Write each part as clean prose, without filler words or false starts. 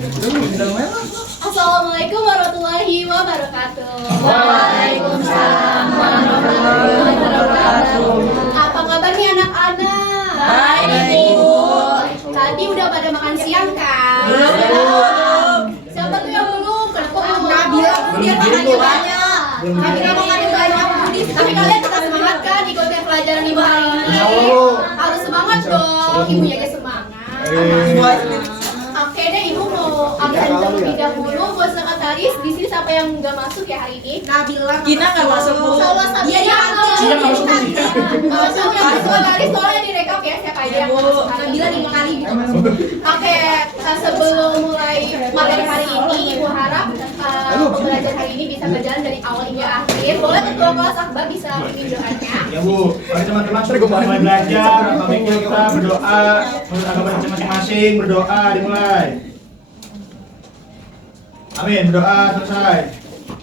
Assalamualaikum warahmatullahi wabarakatuh. Waalaikumsalam warahmatullahi wabarakatuh. Apa kabar nih anak-anak? Baik, Ibu. Tadi udah pada makan siang kan? Belum. Siapa tuh yang belum? Kenapa belum? Nabila, dia makannya banyak. Tapi kamu makannya banyak. Tapi kalian tetap semangat kan ikutin pelajaran ibu hari ini? Harus semangat dong. Ibu jaga semangat. Oke deh, ibu mau absen terlebih dahulu buat sekretaris. Di sini siapa yang nggak masuk ya hari ini? Nabila, Gina nggak masuk, Bu. Sama Dia di kantin. Sama yang sekretaris soalnya direkap ya siapa aja yang masuk hari ini. Nabila 5 kali gitu. Oke, sebelum mulai materi hari ini, ibu harap pembelajaran hari ini bisa berjalan dari awal hingga akhir. Boleh ketua kelas Akbar bisa pimpin doanya? Ya Bu, mari teman-teman mulai belajar, pamit kita berdoa, menurut agama masing-masing berdoa dimulai. Amin, berdoa selesai.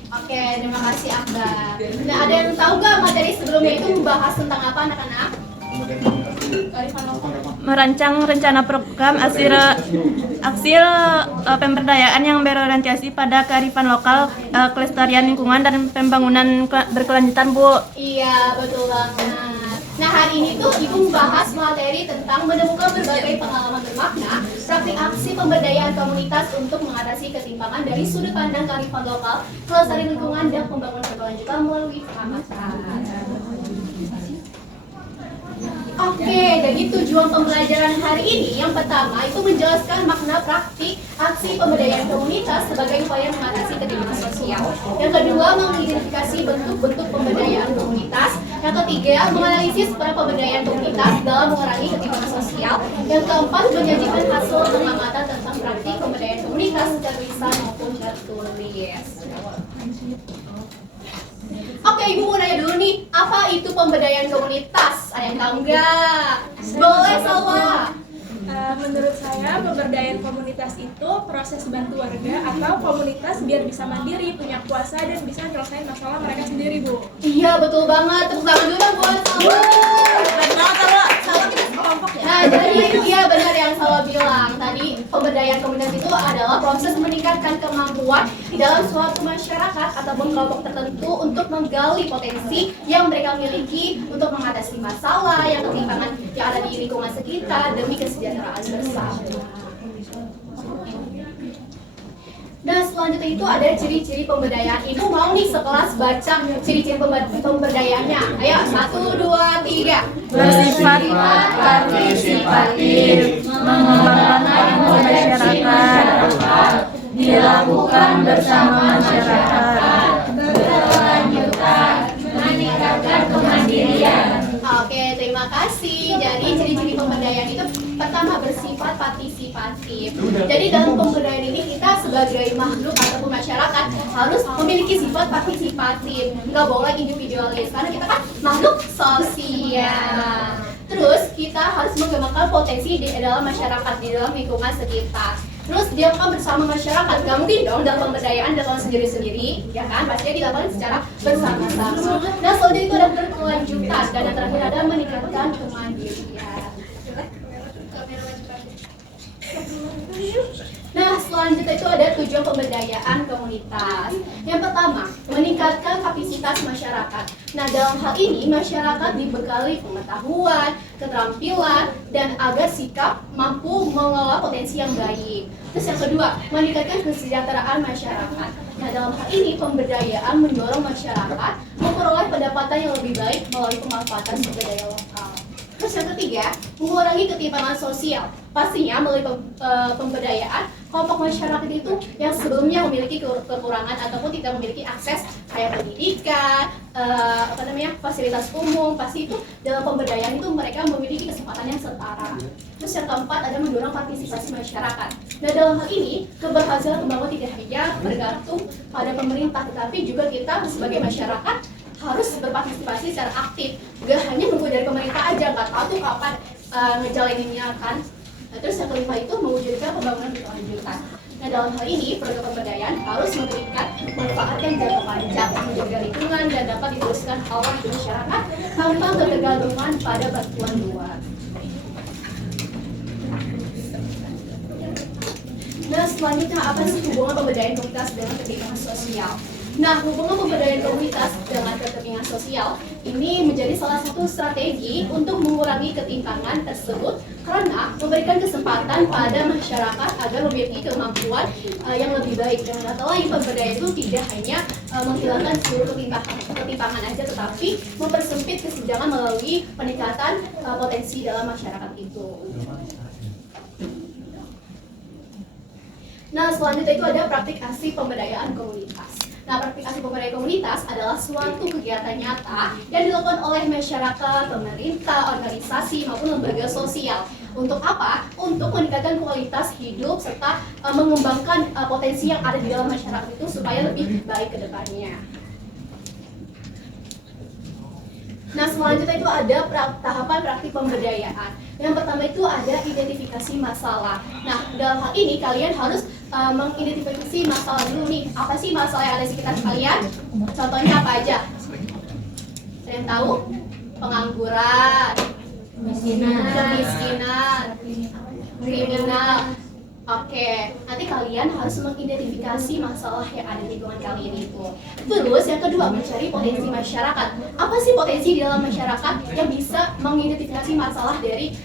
Oke, terima kasih Akbar. Nah, ada yang tahu nggak materi sebelumnya itu membahas tentang apa anak-anak? Merancang rencana program aksil pemberdayaan yang berorientasi pada kearifan lokal, kelestarian lingkungan dan pembangunan berkelanjutan, Bu. Iya, betul banget. Nah, hari ini tuh Ibu membahas materi tentang menemukan berbagai pengalaman bermakna, praktik aksi pemberdayaan komunitas untuk mengatasi ketimpangan dari sudut pandang kearifan lokal, kelestarian lingkungan dan pembangunan berkelanjutan melalui pengamatan. Oke, jadi tujuan pembelajaran hari ini yang pertama itu menjelaskan makna praktik aksi pemberdayaan komunitas sebagai upaya mengatasi ketimpangan sosial. Yang kedua, mengidentifikasi bentuk-bentuk pemberdayaan komunitas. Yang ketiga, menganalisis peran pemberdayaan komunitas dalam mengurangi ketimpangan sosial. Yang keempat, menyajikan hasil pengamatan tentang praktik pemberdayaan komunitas secara lisan maupun tertulis. Oke, Ibu mau nanya dulu nih, apa itu pemberdayaan komunitas? Ada yang tahu nggak? Boleh, Salwa. Menurut saya, pemberdayaan komunitas itu proses bantu warga atau komunitas biar bisa mandiri, punya kuasa dan bisa menyelesaikan masalah mereka sendiri, Bu. Iya, betul banget. Tepuk tangan dulu dong buat Salwa. Salwa kita sekelompok ya? Nah, jadi iya benar yang Salwa bilang. Tadi pemberdayaan komunitas itu adalah proses meningkatkan kemampuan di dalam suatu masyarakat ataupun kelompok tertentu untuk menggali potensi yang mereka miliki untuk mengatasi masalah yang ketimpangan yang ada di lingkungan sekitar demi kesejahteraan bersama. Nah, selanjutnya itu ada ciri-ciri pemberdayaan. Ibu mau nih sekelas baca ciri-ciri pemberdayaannya. Ayo, 1, 2, 3. Bersifat partisipatif, mengembangkan ilmu masyarakat, dilakukan bersama masyarakat, Berkelanjutan, meningkatkan kemandirian. Oke, terima kasih. Jadi ciri-ciri pemberdayaan itu pertama bersifat partisipatif. Jadi dalam pemberdayaan ini kita sebagai makhluk ataupun masyarakat harus memiliki sifat partisipatif. Nggak boleh individualis karena kita kan makhluk sosial. Terus kita harus mengembangkan potensi di dalam masyarakat, di dalam lingkungan sekitar. Terus dilakukan bersama masyarakat, gak mungkin dong dalam pemberdayaan dilakukan sendiri-sendiri, ya kan? Pastinya dilakukan secara bersama-sama. Nah, selanjutnya itu ada berkelanjutan dan yang terakhir ada meningkatkan kemandirian. Nah, selanjutnya itu ada tujuan pemberdayaan komunitas. Yang pertama, meningkatkan kapasitas masyarakat. Nah, dalam hal ini masyarakat dibekali pengetahuan, keterampilan, dan agar sikap mampu mengelola potensi yang baik. Terus yang kedua, meningkatkan kesejahteraan masyarakat. Nah, dalam hal ini pemberdayaan mendorong masyarakat memperoleh pendapatan yang lebih baik melalui pemanfaatan sumber daya lokal. Terus yang ketiga, mengurangi ketimpangan sosial. Pastinya melalui pemberdayaan, kelompok masyarakat itu yang sebelumnya memiliki kekurangan ataupun tidak memiliki akses kayak pendidikan, fasilitas umum, pasti itu dalam pemberdayaan itu mereka memiliki kesempatan yang setara. Terus yang keempat ada mendorong partisipasi masyarakat. Nah, dalam hal ini keberhasilan pembangunan tidak hanya bergantung pada pemerintah, tetapi juga kita sebagai masyarakat harus berpartisipasi secara aktif. Gak hanya nunggu dari pemerintah aja, nggak tahu tuh kapan ngejalaninnya kan. Nah, terus yang kelima itu mewujudkan pembangunan berkelanjutan. Nah, dalam hal ini program pemberdayaan harus memberikan manfaat yang jangka panjang, menjaga lingkungan dan dapat diteruskan oleh masyarakat tanpa ketergantungan pada bantuan luar. Nah, selanjutnya apa sih hubungan pemberdayaan komunitas dengan ketimpangan sosial? Nah, hubungan pemberdayaan komunitas dengan ketimpangan sosial ini menjadi salah satu strategi untuk mengurangi ketimpangan tersebut karena memberikan kesempatan pada masyarakat agar memiliki kemampuan yang lebih baik. Dengan kata lain, pemberdayaan itu tidak hanya menghilangkan seluruh ketimpangan aja, tetapi mempersempit kesenjangan melalui peningkatan potensi dalam masyarakat itu. Nah, selanjutnya itu ada praktik aksi pemberdayaan komunitas. Nah, praktik aksi pemberdayaan komunitas adalah suatu kegiatan nyata yang dilakukan oleh masyarakat, pemerintah, organisasi, maupun lembaga sosial. Untuk apa? Untuk meningkatkan kualitas hidup serta mengembangkan potensi yang ada di dalam masyarakat itu supaya lebih baik ke depannya. Nah, selanjutnya itu ada tahapan praktik pemberdayaan. Yang pertama itu ada identifikasi masalah. Nah, dalam hal ini kalian harus mengidentifikasi masalah dulu nih. Apa sih masalah yang ada di sekitar kalian? Contohnya apa aja? Ada yang tahu? Pengangguran, kemiskinan, kriminal. Oke, nanti kalian harus mengidentifikasi masalah yang ada di lingkungan kalian itu. Terus yang kedua, mencari potensi masyarakat. Apa sih potensi di dalam masyarakat yang bisa mengidentifikasi masalah dari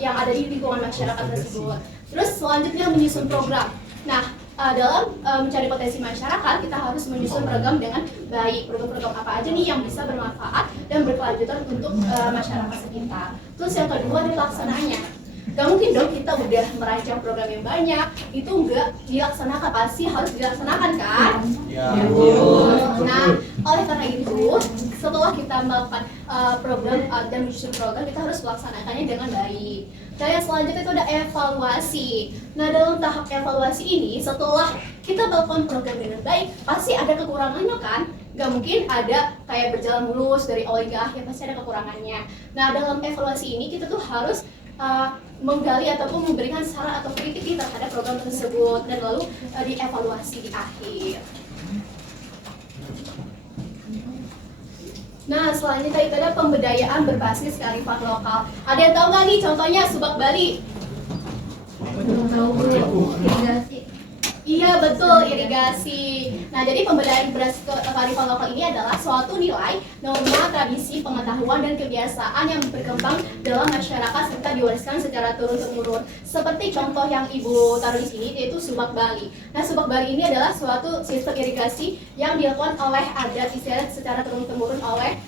yang ada di lingkungan masyarakat tersebut. Terus selanjutnya menyusun program. Nah, dalam mencari potensi masyarakat, kita harus menyusun program dengan baik. Program-program apa aja nih yang bisa bermanfaat dan berkelanjutan untuk masyarakat sekitar. Terus yang kedua, dilaksanakannya. Gak mungkin dong kita udah merancang program yang banyak, itu nggak dilaksanakan, pasti harus dilaksanakan kan? Ya. Nah, oleh karena itu, setelah kita melakukan program dan menyusun program, kita harus melaksanakannya dengan baik. Nah, yang selanjutnya itu ada evaluasi. Nah, dalam tahap evaluasi ini, setelah kita melakukan program dengan baik, pasti ada kekurangannya kan? Gak mungkin ada kayak berjalan mulus dari awal hingga akhir, pasti ada kekurangannya. Nah, dalam evaluasi ini kita tuh harus menggali ataupun memberikan saran atau kritik terhadap program tersebut dan lalu dievaluasi di akhir. Nah, selanjutnya itu ada pemberdayaan berbasis kearifan lokal. Ada yang tahu nggak nih contohnya Subak Bali? Iya betul, irigasi. Nah, jadi pemberdayaan berbasis kearifan lokal ini adalah suatu nilai, norma, tradisi, pengetahuan, dan kebiasaan yang berkembang dalam masyarakat serta diwariskan secara turun-temurun. Seperti contoh yang Ibu taruh di sini, yaitu Subak Bali. Nah, Subak Bali ini adalah suatu sistem irigasi yang dilakukan oleh adat istiadat secara turun-temurun oleh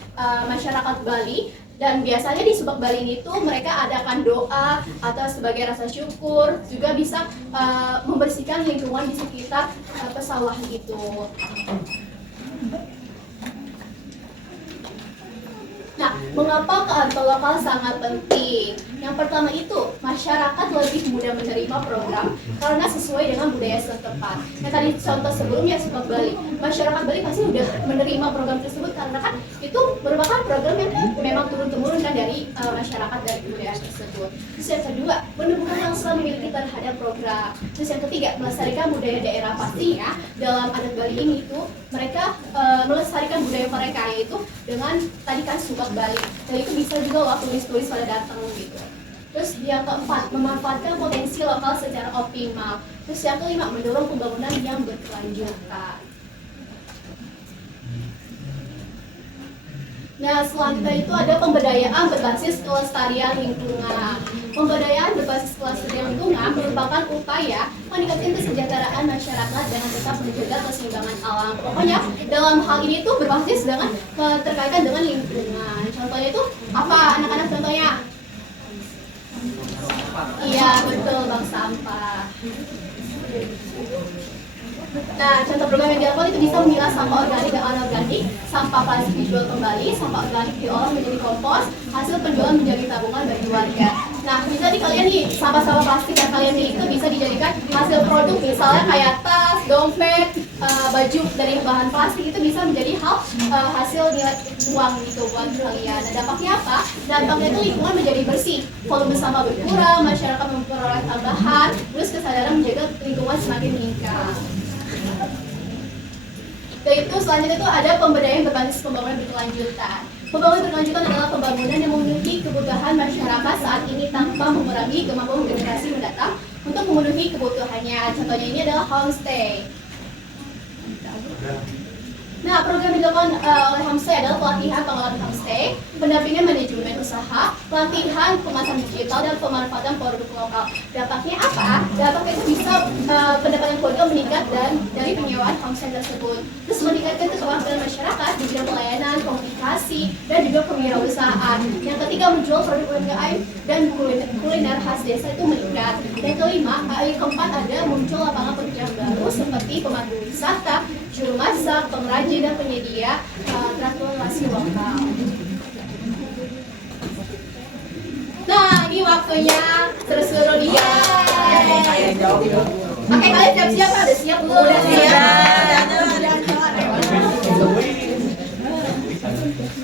masyarakat Bali. Dan biasanya di Subak Bali ini tuh mereka adakan doa atau sebagai rasa syukur, juga bisa membersihkan lingkungan di sekitar pesawahan itu. Nah, mengapa kearifan lokal sangat penting? Yang pertama itu, masyarakat lebih mudah menerima program karena sesuai dengan budaya setempat. Yang tadi contoh sebelumnya Subak Bali, masyarakat Bali pasti sudah menerima program tersebut karena kan itu merupakan program yang memang turun-temurun kan dari masyarakat dari budaya tersebut. Terus yang kedua, menemukan rasa memiliki terhadap program. Terus yang ketiga, melestarikan budaya daerah pastinya dalam adat Bali ini itu mereka melestarikan budaya mereka yaitu dengan tadi kan Subak Bali. Dan itu bisa juga waktu tulis-tulis pada datang gitu. Terus yang keempat, memanfaatkan potensi lokal secara optimal. Terus yang kelima, mendorong pembangunan yang berkelanjutan. Nah, selanjutnya itu ada pemberdayaan berbasis kelestarian lingkungan. Pemberdayaan berbasis kelestarian lingkungan merupakan upaya meningkatkan kesejahteraan masyarakat dengan tetap menjaga keseimbangan alam. Pokoknya dalam hal ini tuh berbasis dengan terkaitan dengan lingkungan. Contohnya itu apa anak-anak contohnya? Iya betul, bank sampah. Nah, contoh program yang dilakukan itu bisa memilah sampah organik dan anorganik, sampah plastik dijual kembali, sampah organik diolah menjadi kompos, hasil penjualan menjadi tabungan bagi warga. Nah, bisa nih kalian nih, sampah-sampah plastik yang kalian miliki itu bisa dijadikan hasil produk, misalnya kayak tas, dompet, baju dari bahan plastik itu bisa menjadi hasil nilai uang gitu buat kalian. Nah, dampaknya apa? Dampaknya itu lingkungan menjadi bersih, volume sampah berkurang, masyarakat memperoleh tambahan, terus kesadaran menjaga lingkungan semakin meningkat. Dan itu selanjutnya itu ada pemberdayaan berbasis pembangunan berkelanjutan. Pembangunan berkelanjutan adalah pembangunan yang memiliki kebutuhan masyarakat saat ini tanpa mengurangi kemampuan generasi mendatang untuk memenuhi kebutuhannya. Contohnya ini adalah homestay. Nah, program yang dilakukan oleh homestay adalah pelatihan pengelolaan homestay, pendampingan manajemen usaha, pelatihan pemasaran digital, dan pemanfaatan produk lokal. Dampaknya apa? Dampaknya itu bisa pendapatan keluarga meningkat dan dari penyewaan homestay tersebut. Terus meningkatkan keterampilan masyarakat di bidang pelayanan, komunikasi, dan juga kewirausahaan. Yang ketiga, menjual produk UMKM dan kuliner khas desa itu meningkat. Dan kelima, yang keempat ada muncul lapangan pekerjaan baru seperti pemandu wisata, juru masak, pengrajin, dan penyedia transportasi lokal. Nah, ini waktunya seru-seru dia. Oke, kalian siap-siap? Udah siap belum? Udah siap.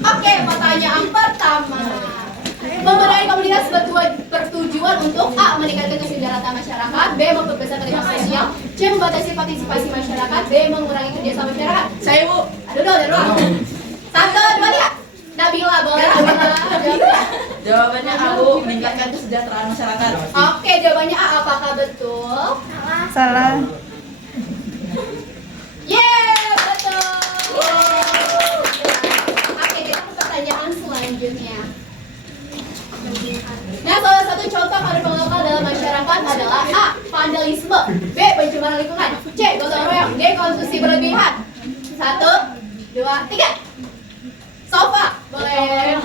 Oke, pertanyaan pertama. Pemberdayaan komunitas bertujuan untuk A. meningkatkan kesejahteraan masyarakat, B. memperbesar kerjasama sosial, C. membatasi partisipasi masyarakat, D. mengurangi kerjasama masyarakat. Saya Bu. Aduh, udah ruang. 1, 2, 3. Nabila, boleh Nabila. Jawabannya A Bu, meningkatkan kesejahteraan masyarakat. Oke, jawabannya A. Apakah betul? Salah. Yeah, betul. Oke, kita ke pertanyaan selanjutnya. Nah, salah satu contoh kearifan lokal dalam masyarakat adalah A. vandalisme, B. pencemaran lingkungan, C. gotong royong, D. konsumsi berlebihan. 1, 2, 3. Sofa, boleh.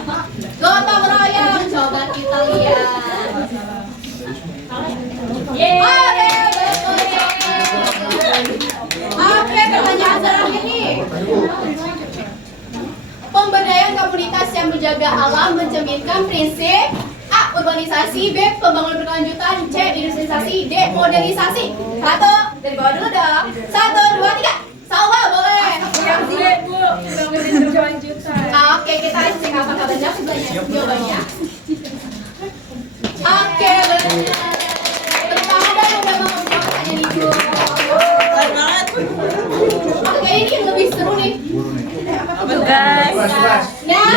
Gotong royong, coba kita lihat. Oke, betul. Oke, pertanyaan terakhir nih. Pemberdayaan komunitas yang menjaga alam mencerminkan prinsip A. urbanisasi, B. pembangunan berkelanjutan, C. industrialisasi, D. modernisasi. 1, dari bawah dulu dong. 1, 2, 3. Salwa, boleh. Yang D Bu, pembangunan berkelanjutan. Oke, kita cek apakah benar jawabannya. Oke, benar. Pertama ada yang udah mau menjawab pertanyaan Ibu. Keren banget. Oke, ini yang lebih seru nih. Tugas. Nah,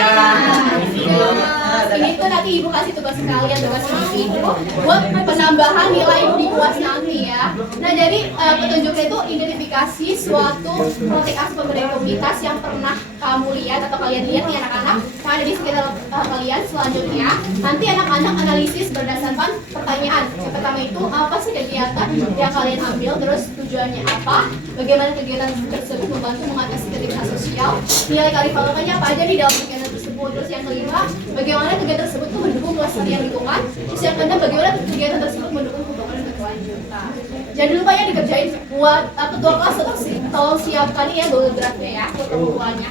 ini tuh nanti Ibu kasih tugas kalian, tugas ini itu buat penambahan nilai di UAS nanti ya. Nah, jadi petunjuknya itu identifikasi suatu politik asli pemberdayaan komunitas yang pernah kamu lihat atau kalian lihat nih anak-anak yang ada di sekitar kalian. Selanjutnya, nanti anak-anak analisis berdasarkan pertanyaan. Yang pertama itu apa sih kegiatan yang kalian ambil, terus tujuannya apa, bagaimana kegiatan tersebut membantu mengatasi ketimpangan sosial, nilai kearifan lokalnya apa aja di dalam kegiatan tersebut. Terus yang kelima, bagaimana kegiatan tersebut itu mendukung pelestarian lingkungan. Terus yang keenam, bagaimana kegiatan tersebut mendukung pembangunan berkelanjutan. Jangan lupa ya dikerjain buat ketua kelas, tolong siapkan ya Google Drive-nya ya buat pembukuannya.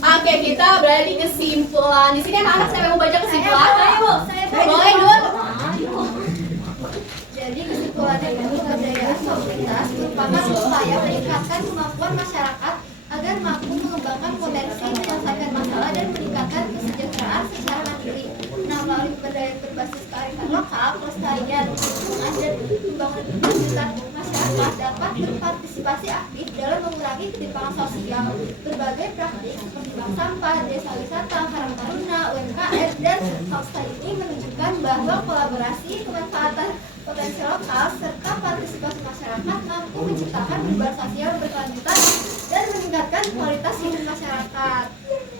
Oke, kita berada di kesimpulan. Di sini anak-anak saya mau baca kesimpulan. Boleh dulu. Jadi kesimpulannya itu pemberdayaan komunitas merupakan upaya meningkatkan kemampuan masyarakat agar mampu mengembangkan potensi, menyelesaikan masalah, dan meningkatkan kesejahteraan secara mandiri. Nah, melalui pemberdayaan berbasis kearifan lokal, pelestarian lingkungan, dan pembangunan berkelanjutan, masyarakat dapat berpartisipasi aktif dalam mengurangi ketimpangan sosial. Berbagai praktik seperti bank sampah, desa wisata, karang taruna, UMKM, dan homestay ini menunjukkan bahwa kolaborasi, kemanfaatan potensi lokal, serta partisipasi masyarakat mampu menciptakan perubahan sosial berkelanjutan dan meningkatkan kualitas hidup masyarakat.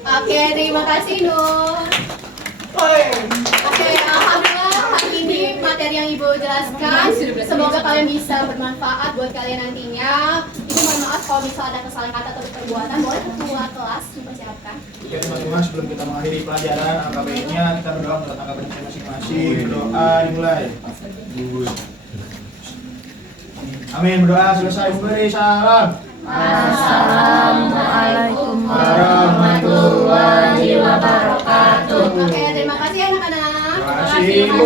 Oke, terima kasih Nur. Oke, alhamdulillah hari ini materi yang Ibu jelaskan semoga kalian bisa bermanfaat buat kalian nantinya. Ibu mohon maaf kalau misalnya ada kesalahan kata atau perbuatan, boleh ketua kelas dipersiapkan. Ya teman-teman, sebelum kita mengakhiri pelajaran AKBN-nya, kita berdoa untuk AKBN masing-masing. Berdoa dimulai. Amin, berdoa selesai. Beri salam. Assalamualaikum warahmatullahi wabarakatuh. Oke, terima kasih anak-anak. Terima kasih, Bu.